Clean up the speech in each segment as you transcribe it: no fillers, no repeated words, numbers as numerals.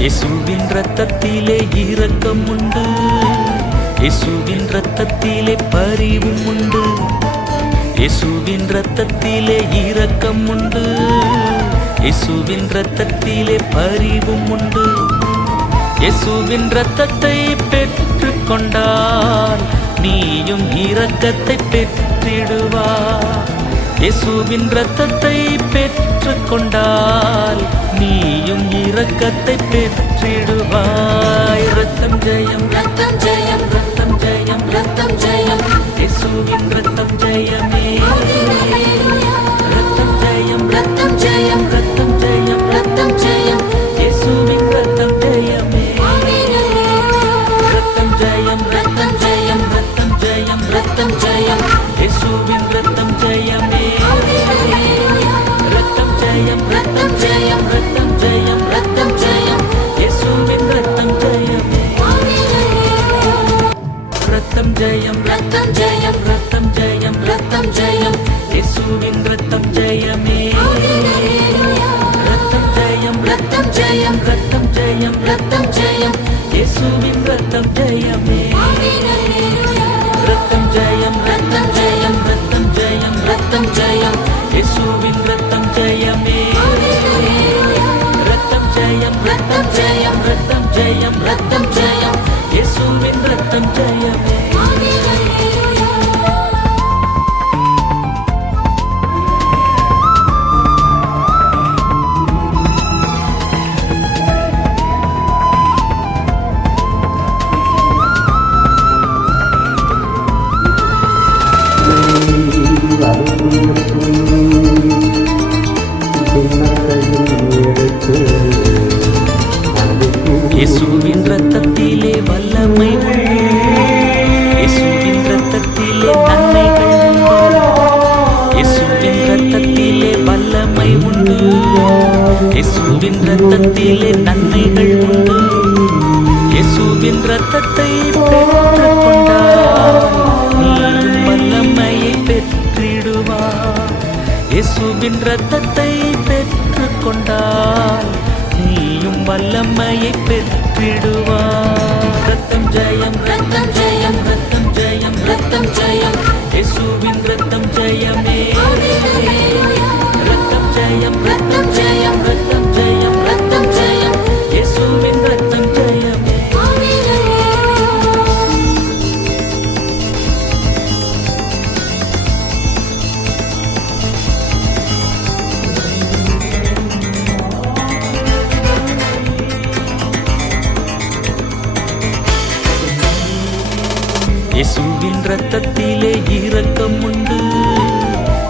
இயேசுவின் இரத்தத்திலே இரக்கம் உண்டு, இயேசுவின் இரத்தத்திலே பரிவும் உண்டு, இயேசுவின் இரத்தத்திலே இரக்கம் உண்டு, இயேசுவின் இரத்தத்திலே பரிவும் உண்டு. இயேசுவின் இரத்தத்தை பெற்றுக் கொண்டால் நீயும் இரக்கத்தை பெற்றிடுவாய். இயேசுவின் இரத்தத்தை பெற்றுக் கொண்டால் நீயும் இரக்கத்தை பெற்றிடுவாய். இரத்தம் ஜெயம், இரத்தம் ஜெயம், இரத்தம் ஜெயம், இரத்தம் ஜெயம், இயேசுவின் இரத்தம் ஜெயமே. இரத்தம் ஜெயம், இரத்தம் ஜெயம், இரத்தம் ஜெயம், இரத்தம் ஜெயம், இயேசுவின் இரத்தம் ஜெயமே. இரத்தம் ஜெயம், இரத்தம் ஜெயம், இரத்தம் ஜெயம், இரத்தம் ஜெயம், இயேசுவின் இரத்தம் ஜெயமே. இரத்தம் ஜெயம், இரத்தம் ஜெயம், இரத்தம் ஜெயம், இரத்தம் ஜெயம், இயேசுவின் இரத்தம் ஜெயமே. இரத்தம் ஜெயம், இரத்தம் ஜெயம், இரத்தம் ஜெயம், இரத்தம் ஜெயம், இயேசுவின் இரத்தம் ஜெயமே. இரத்தம் ஜெயம், இரத்தம் ஜெயம், இரத்தம் ஜெயம், இரத்தம் ஜெயம், இயேசுவின் இரத்தம் ஜெயமே. இரத்தம் ஜெயம், இரத்தம் ஜெயம், இரத்தம் ஜெயம், இரத்தம் ஜெயம், இயேசுவின் இரத்தம் ஜெயமே. இரத்தம் ஜெயம், இரத்தம் ஜெயம், இரத்தம் ஜெயம், இரத்தம் ஜெயம், இயேசுவின் இரத்தம் ஜெயமே. இயேசுவின் இரத்தத்திலே வல்லமை உண்டு, இயேசுவின் இரத்தத்திலே நன்மைகள் உண்டு, இயேசுவின் இரத்தத்திலே வல்லமை உண்டு, இயேசுவின் இரத்தத்திலே நன்மைகள் உண்டு. இயேசுவின் இரத்தத்தை பெற்றுக் கொண்டால் நீயும் வல்லமையை பெற்றிடுவாய். இயேசுவின் இரத்தத்தை பெற்றுக் கொண்டால் நீயும் வல்லமையை பெற்றிடுவாய். இரத்தம் ஜெயம், இரத்தம் ஜெயம், இரத்தம் ஜெயம், இரத்தம் ஜெயம், இயேசுவின் இரத்தம் ஜெயமே. இயேசுவின் இரத்தத்திலே இரக்கம் உண்டு,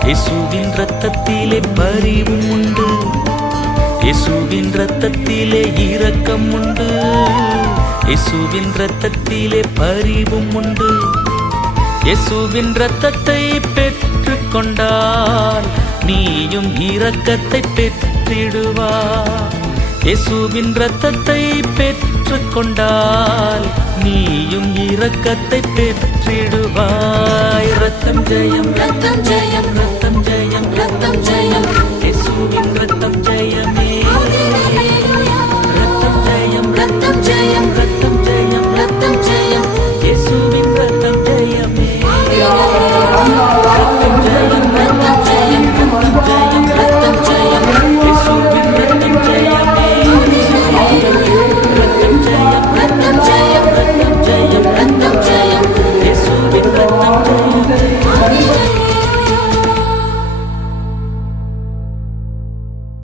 இயேசுவின் இரத்தத்திலே பரிவும் உண்டு, இயேசுவின் இரத்தத்திலே இரக்கம் உண்டு, இயேசுவின் இரத்தத்திலே பரிவும் உண்டு. இயேசுவின் இரத்தத்தை பெற்றுக் கொண்டால் நீயும் இரக்கத்தை பெற்றிடுவாய். இயேசுவின் இரத்தத்தை பெற்றுக் கொண்டால் நீயும் இரக்கத்தை பெற்றிடுவாய். ரத்தம் ஜெயம், ரத்தம் ஜெயம், ரத்தம் ஜெயம், ரத்தம் ஜெயம்.